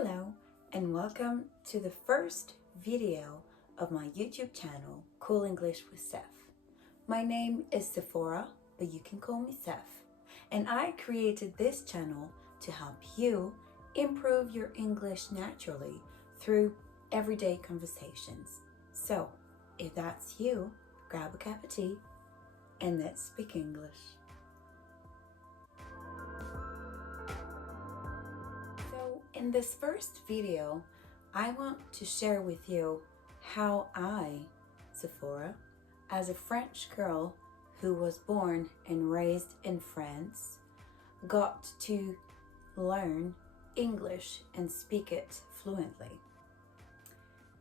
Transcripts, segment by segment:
Hello and welcome to the first video of my YouTube channel, Cool English with Seph. My name is Sephora, but you can call me Seph. And I created this channel to help you improve your English naturally through everyday conversations. So, if that's you, grab a cup of tea and let's speak English. In this first video, I want to share with you how I, Sephora, as a French girl who was born and raised in France, got to learn English and speak it fluently.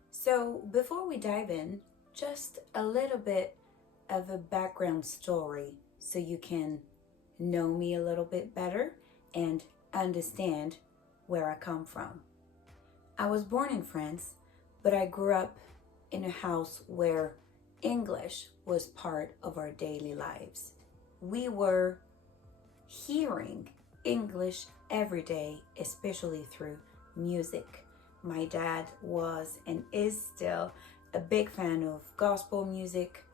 So before we dive in, just a little bit of a background story so you can know me a little bit better and understand where I come from. I was born in France, but I grew up in a house where English was part of our daily lives. We were hearing English every day, especially through music. My dad was and is still a big fan of gospel music,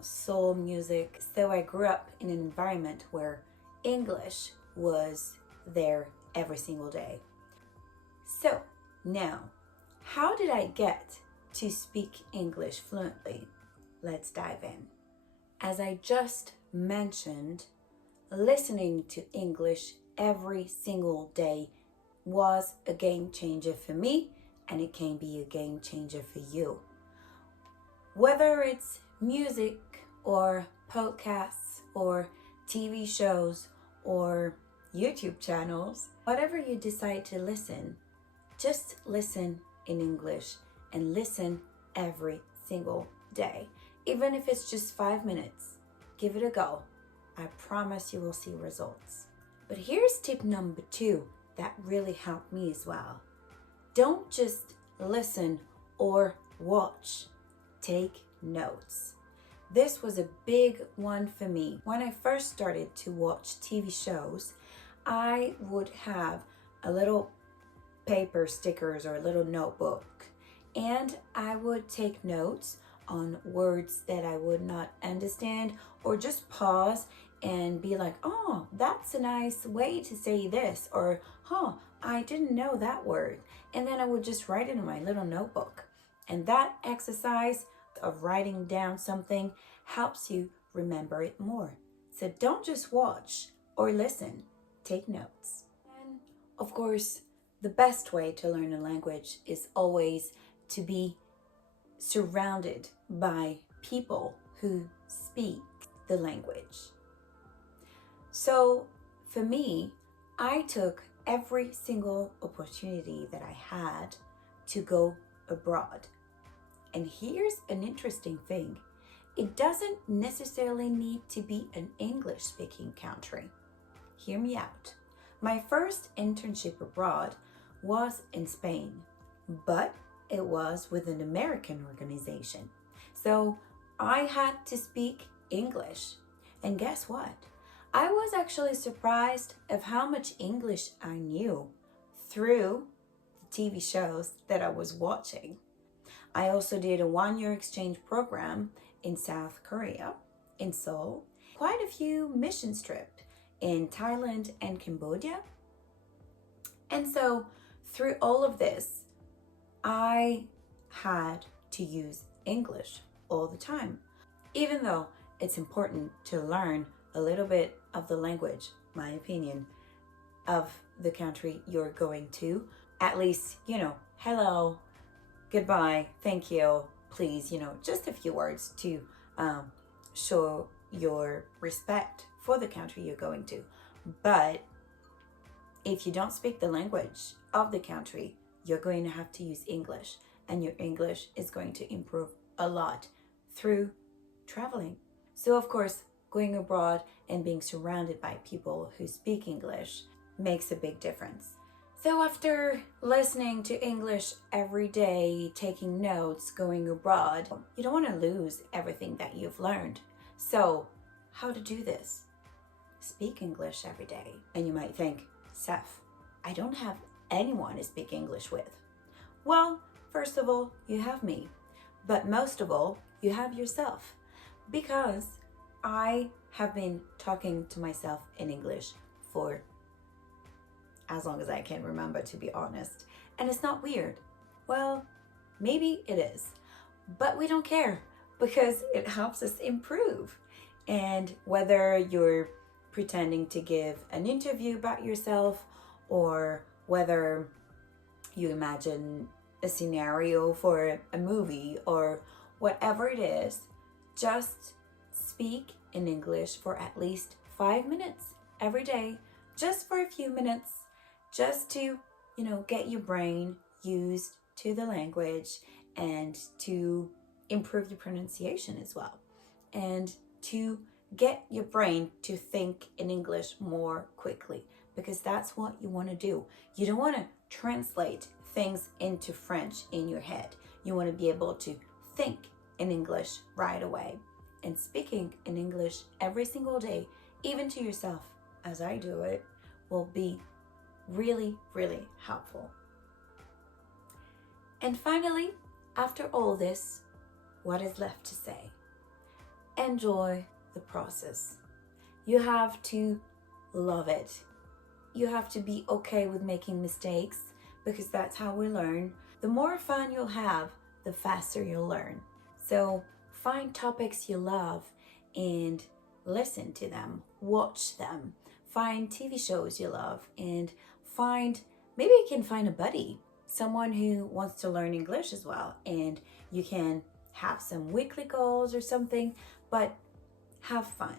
soul music. So I grew up in an environment where English was there every single day. So now, how did I get to speak English fluently? Let's dive in. As I just mentioned, listening to English every single day was a game changer for me, and it can be a game changer for you. Whether it's music or podcasts or TV shows or YouTube channels, whatever you decide to listen, just listen in English and listen every single day. Even if it's just 5 minutes, give it a go. I promise you will see results. But here's tip number 2 that really helped me as well. Don't just listen or watch, take notes. This was a big one for me. When I first started to watch TV shows, I would have a little paper stickers or a little notebook, and I would take notes on words that I would not understand, or just pause and be like, oh, that's a nice way to say this, or I didn't know that word. And then I would just write it in my little notebook. And that exercise of writing down something helps you remember it more. So don't just watch or listen. Take notes. And of course, the best way to learn a language is always to be surrounded by people who speak the language. So for me, I took every single opportunity that I had to go abroad. And here's an interesting thing. It doesn't necessarily need to be an English-speaking country. Hear me out. My first internship abroad was in Spain, but it was with an American organization. So I had to speak English. And guess what? I was actually surprised of how much English I knew through the TV shows that I was watching. I also did a 1-year exchange program in South Korea, in Seoul, quite a few mission trips in Thailand and Cambodia. And so through all of this, I had to use English all the time. Even though it's important to learn a little bit of the language, my opinion, of the country you're going to, at least, hello, goodbye, thank you, please, just a few words to show your respect for the country you're going to. But if you don't speak the language of the country, you're going to have to use English, and your English is going to improve a lot through traveling. So of course, going abroad and being surrounded by people who speak English makes a big difference. So after listening to English every day, taking notes, going abroad, you don't want to lose everything that you've learned. So how to do this? Speak English every day. And you might think, Seph, I don't have anyone to speak English with? Well, first of all, you have me. But most of all, you have yourself. Because I have been talking to myself in English for as long as I can remember, to be honest. And it's not weird. Well, maybe it is. But we don't care because it helps us improve. And whether you're pretending to give an interview about yourself or whether you imagine a scenario for a movie or whatever it is, just speak in English for at least 5 minutes every day, just for a few minutes, just to, get your brain used to the language and to improve your pronunciation as well. And to get your brain to think in English more quickly, because that's what you want to do. You don't want to translate things into French in your head. You want to be able to think in English right away. And speaking in English every single day, even to yourself, as I do it, will be really, really helpful. And finally, after all this, what is left to say? Enjoy the process. You have to love it. You have to be okay with making mistakes because that's how we learn. The more fun you'll have, the faster you'll learn. So find topics you love and listen to them, watch them. Find TV shows you love and maybe you can find a buddy, someone who wants to learn English as well. And you can have some weekly goals or something, but have fun.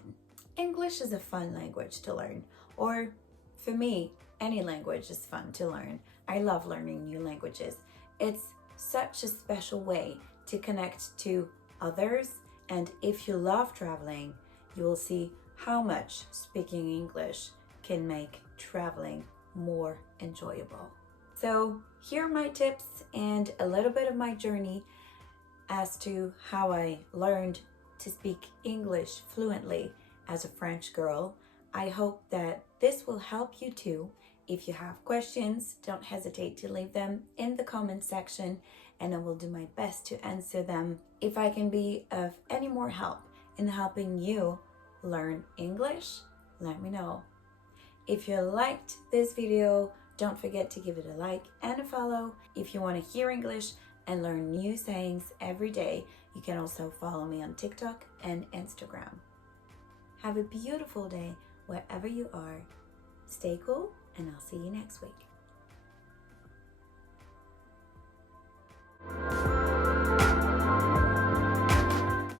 English is a fun language to learn. Or for me, any language is fun to learn. I love learning new languages. It's such a special way to connect to others. And if you love traveling, you will see how much speaking English can make traveling more enjoyable. So here are my tips and a little bit of my journey as to how I learned to speak English fluently as a French girl. I hope that this will help you too. If you have questions, don't hesitate to leave them in the comment section and I will do my best to answer them. If I can be of any more help in helping you learn English, let me know. If you liked this video, don't forget to give it a like and a follow. If you want to hear English and learn new sayings every day, you can also follow me on TikTok and Instagram. Have a beautiful day wherever you are. Stay cool, and I'll see you next week.